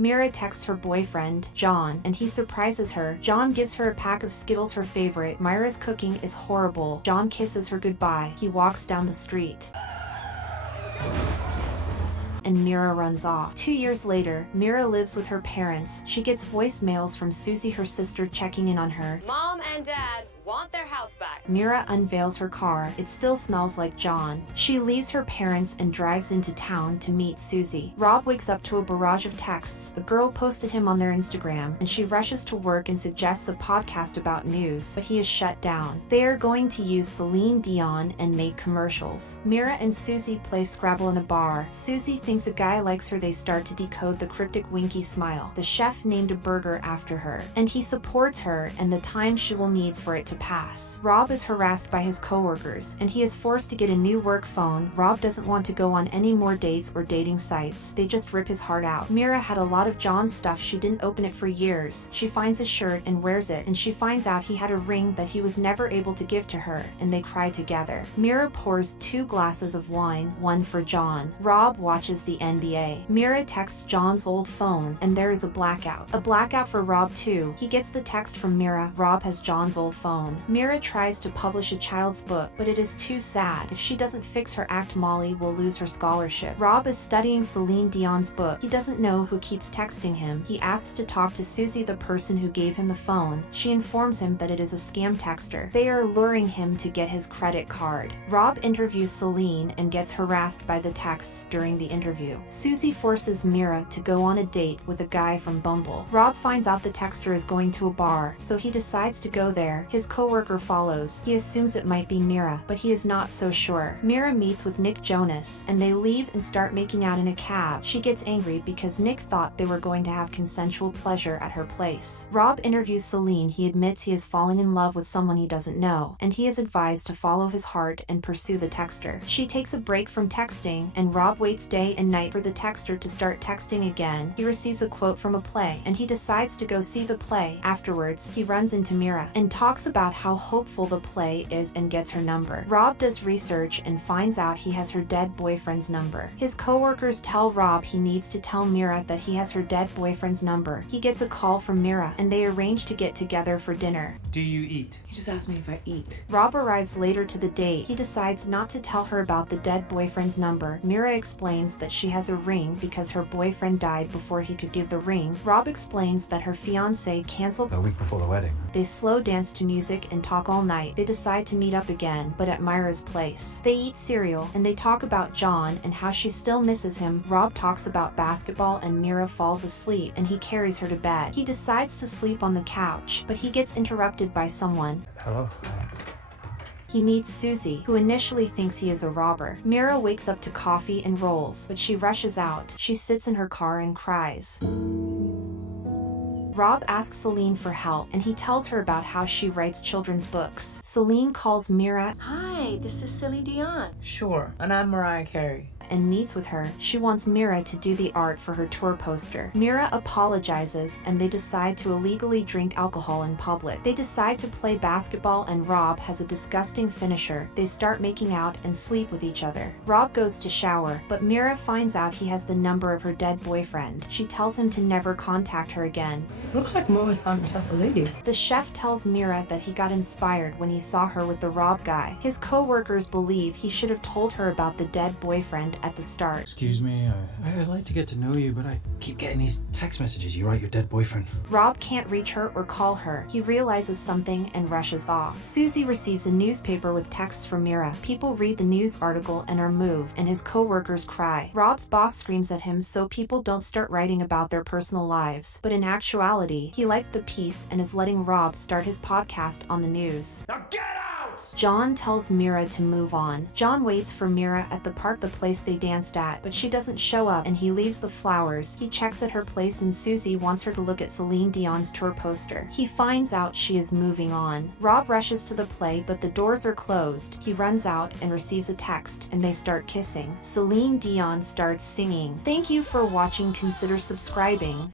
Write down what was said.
Mira texts her boyfriend, John, and he surprises her. John gives her a pack of Skittles, her favorite. Mira's cooking is horrible. John kisses her goodbye. He walks down the street, and Mira runs off. 2 years later, Mira lives with her parents. She gets voicemails from Susie, her sister, checking in on her. Mom and Dad want their house back. Mira unveils her car. It still smells like John. She leaves her parents and drives into town to meet Susie. Rob wakes up to a barrage of texts. A girl posted him on their Instagram, and she rushes to work and suggests a podcast about news, but he is shut down. They are going to use Celine Dion and make commercials. Mira and Susie play Scrabble in a bar. Susie thinks a guy likes her. They start to decode the cryptic winky smile. The chef named a burger after her, and he supports her and the time she will need for it to pass. Rob is harassed by his coworkers, and he is forced to get a new work phone. Rob doesn't want to go on any more dates or dating sites. They just rip his heart out. Mira had a lot of John's stuff. She didn't open it for years. She finds his shirt and wears it, and she finds out he had a ring that he was never able to give to her, and they cry together. Mira pours 2 glasses of wine, one for John. Rob watches the NBA. Mira texts John's old phone, and there is a blackout. A blackout for Rob too. He gets the text from Mira. Rob has John's old phone. Mira tries to publish a child's book, but it is too sad. If she doesn't fix her act, Molly will lose her scholarship. Rob is studying Celine Dion's book. He doesn't know who keeps texting him. He asks to talk to Susie, the person who gave him the phone. She informs him that it is a scam texter. They are luring him to get his credit card. Rob interviews Celine and gets harassed by the texts during the interview. Susie forces Mira to go on a date with a guy from Bumble. Rob finds out the texter is going to a bar, so he decides to go there. His coworker follows. He assumes it might be Mira, but he is not so sure. Mira meets with Nick Jonas, and they leave and start making out in a cab. She gets angry because Nick thought they were going to have consensual pleasure at her place. Rob interviews Celine. He admits he is falling in love with someone he doesn't know, and he is advised to follow his heart and pursue the texter. She takes a break from texting, and Rob waits day and night for the texter to start texting again. He receives a quote from a play, and he decides to go see the play. Afterwards, he runs into Mira and talks about how hopeful the play is and gets her number. Rob does research and finds out he has her dead boyfriend's number. His coworkers tell Rob he needs to tell Mira that he has her dead boyfriend's number. He gets a call from Mira, and they arrange to get together for dinner. Do you eat? He just asked me if I eat. Rob arrives later to the date. He decides not to tell her about the dead boyfriend's number. Mira explains that she has a ring because her boyfriend died before he could give the ring. Rob explains that her fiancé canceled A week before the wedding. They slow dance to music and talk all night. They decide to meet up again, but at Mira's place. They eat cereal, and they talk about John and how she still misses him. Rob talks about basketball, and Mira falls asleep, and he carries her to bed. He decides to sleep on the couch, but he gets interrupted by someone. Hello? He meets Susie, who initially thinks he is a robber. Mira wakes up to coffee and rolls, but she rushes out. She sits in her car and cries. Rob asks Celine for help, and he tells her about how she writes children's books. Celine calls Mira. Hi, this is Celine Dion. Sure, and I'm Mariah Carey. And meets with her. She wants Mira to do the art for her tour poster. Mira apologizes, and they decide to illegally drink alcohol in public. They decide to play basketball, and Rob has a disgusting finisher. They start making out and sleep with each other. Rob goes to shower, but Mira finds out he has the number of her dead boyfriend. She tells him to never contact her again. Looks like Mo has found himself a lady. The chef tells Mira that he got inspired when he saw her with the Rob guy. His co-workers believe he should have told her about the dead boyfriend at the start. Excuse me, I'd like to get to know you, but I keep getting these text messages. You write your dead boyfriend. Rob can't reach her or call her. He realizes something and rushes off. Susie receives a newspaper with texts from Mira. People read the news article and are moved, and his co-workers cry. Rob's boss screams at him so people don't start writing about their personal lives. But in actuality, he liked the piece and is letting Rob start his podcast on the news. Now get out! John tells Mira to move on. John waits for Mira at the park, the place they danced at, but she doesn't show up, and he leaves the flowers. He checks at her place, and Susie wants her to look at Celine Dion's tour poster. He finds out she is moving on. Rob rushes to the play, but the doors are closed. He runs out and receives a text, and they start kissing. Celine Dion starts singing. Thank you for watching. Consider subscribing.